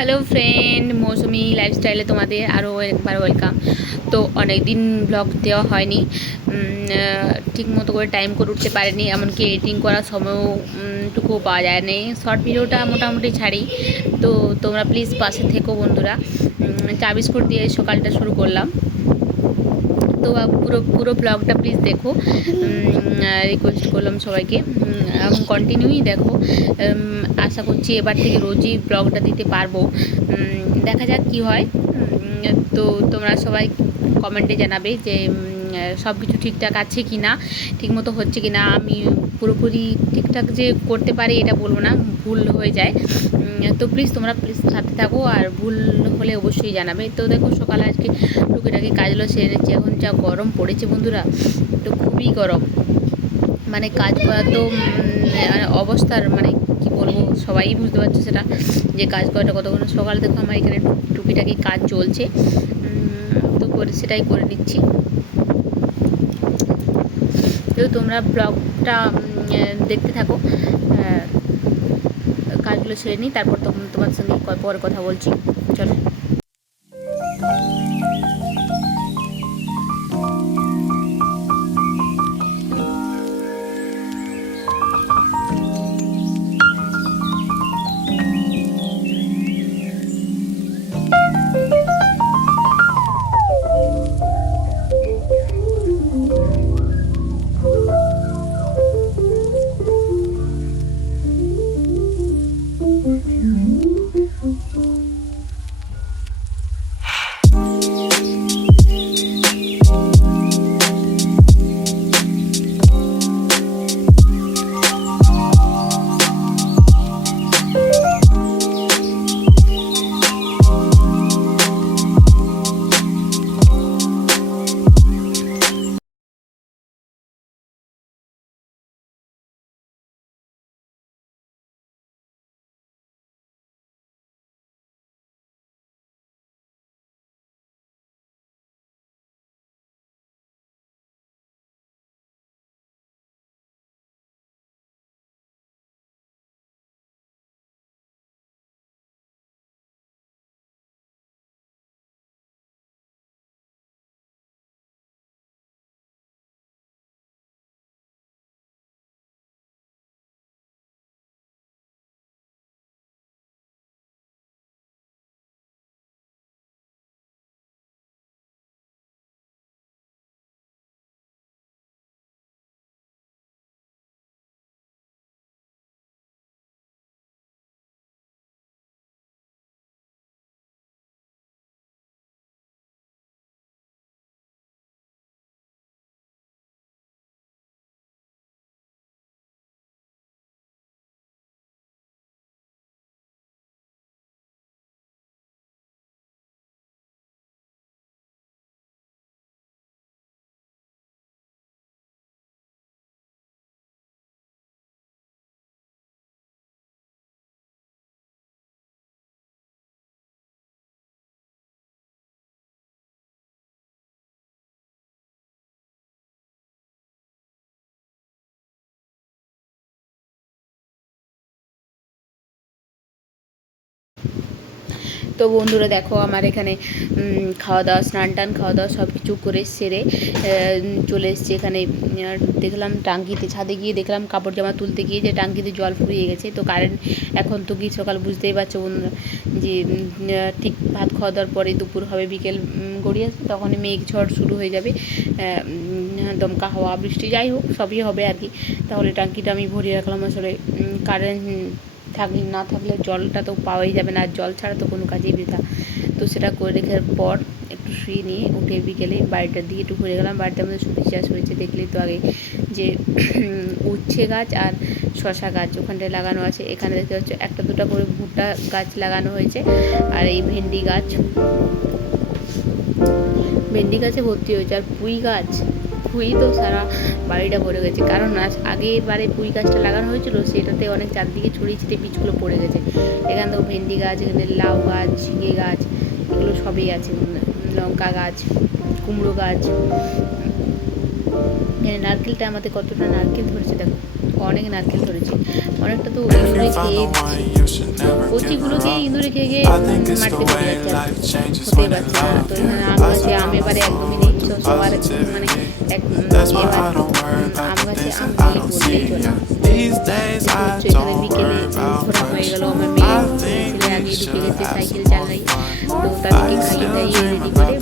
Hello friend, মৌসুমি লাইফস্টাইলে তোমাদের আরও একবার ওয়েলকাম। তো অনেক দিন ব্লগ দেওয়া হয়নি, ঠিক মতো করে টাইম করে উঠতে পারিনি, এমনকি এডিটিং করার সময়ও টুকুও পাওয়া যায়নি। শর্ট ভিডিওটা মোটামুটি ছাড়ি, তো তোমরা প্লিজ পাশে থেকো বন্ধুরা। চা বিস্কুট দিয়ে সকালটা শুরু করলাম, তো পুরো পুরো ব্লগটা প্লিজ দেখো, রিকোয়েস্ট করলাম সবাইকে, কন্টিনিউই দেখো। আশা করছি এবার থেকে রোজই ব্লগটা দিতে পারবো, দেখা যাক কি হয়। তো তোমরা সবাই কমেন্টে জানাবে যে সব কিছু ঠিকঠাক আছে কি না, ঠিকমতো হচ্ছে কি না। আমি পুরোপুরি ঠিকঠাক যে করতে পারি এটা বলবো না, ভুল হয়ে যায়। তো প্লিজ তোমরা প্লিজ সাথে থাকো, আর ভুল হলে অবশ্যই জানাবে। তো দেখো সকালে আজকে টুকিটাকি কাজগুলো সেরে নিচ্ছি। এখন যা গরম পড়েছে বন্ধুরা, তো খুবই গরম, মানে কাজ করা তো অবস্থার মানে কি বলবো, সবাই বুঝতে পারছে সেটা, যে কাজ করাটা কতক্ষণ। সকালে দেখো আমার এখানে টুকিটাকি কাজ চলছে, তো সেটাই করে নিচ্ছি। তো তোমরা ব্লগটা দেখতে থাকো, কাজগুলো সেরে নিই, তারপর তখন তোমার সঙ্গে পরে কথা বলছি। চলো। তো বন্ধুরা দেখো আমার এখানে খাওয়া দাওয়া, স্নান টান খাওয়া দাওয়া সব কিছু করে সেরে চলে এসেছি এখানে। দেখলাম টাঙ্কিতে, ছাদে গিয়ে দেখলাম কাপড় জামা তুলতে গিয়ে যে টাঙ্কিতে জল ফুরিয়ে গেছে। তো কারেন্ট এখন তো গ্রীষ্মকাল, বুঝতেই পারছো বন্ধুরা, যে ঠিক ভাত খাওয়া দাওয়ার পরে দুপুর হবে, বিকেল গড়িয়ে আসবে, তখনই মেঘ ঝড় শুরু হয়ে যাবে, দমকা হাওয়া বৃষ্টি যাই হোক সবই হবে আর কি। তাহলে টাঙ্কিটা আমি ভরিয়ে রাখলাম। আসলে কারেন্ট না থাকলে জলটা তো পাওয়াই যাবে না, আর জল ছাড়া তো কোনো কাজেই বৃথা। তো সেটা করে রেখার পর একটু শুয়ে নিয়ে উঠে বিকেলে বাড়িটার দিকে একটু ঘুরে গেলাম। বাড়িতে আমাদের সবজি চাষ হয়েছে, দেখলেই তো আগে, যে উচ্ছে গাছ আর শশা গাছ ওখানটায় লাগানো আছে। এখানে দেখতে পাচ্ছ একটা দুটো করে ভুট্টা গাছ লাগানো হয়েছে, আর এই ভেন্ডি গাছে ভর্তি হয়েছে, আর পুঁই তো সারা বাড়িটা ভরে গেছে। কারণ আগের বারে পুঁই গাছটা লাগানো হয়েছিল, সেটাতে অনেক চারদিকে ছড়িয়ে ছিটিয়ে বীজগুলো পড়ে গেছে। এখানে তো ভেন্ডি গাছ, এখানে লাউ গাছ, ঝিঙে গাছ, এগুলো সবই আছে, লঙ্কা গাছ, কুমড়ো গাছ। এখানে নারকেলটা আমাদের কতটা নারকেল ধরেছে দেখো, অনেক নারকেল ধরেছে, অনেকটা তো ইঁদুরে খেয়ে কচিগুলোকে ইঁদুরে খেয়ে খেয়ে মাটিতে পড়ে যাচ্ছে আর হতেই পারছে না। তো এখানে আম গাছে আম এবারে একদমই নেই, তো সবার মানে এক এবার আম গাছে আম নেই বললেই চলে। এখানে বিকেলে ঘোরা হয়ে গেল, আমার মেয়ে ছেলে আগেই ঢুকে গেছে সাইকেল চালাই, তো তাদেরকে খাইয়ে দাইয়ে রেডি করে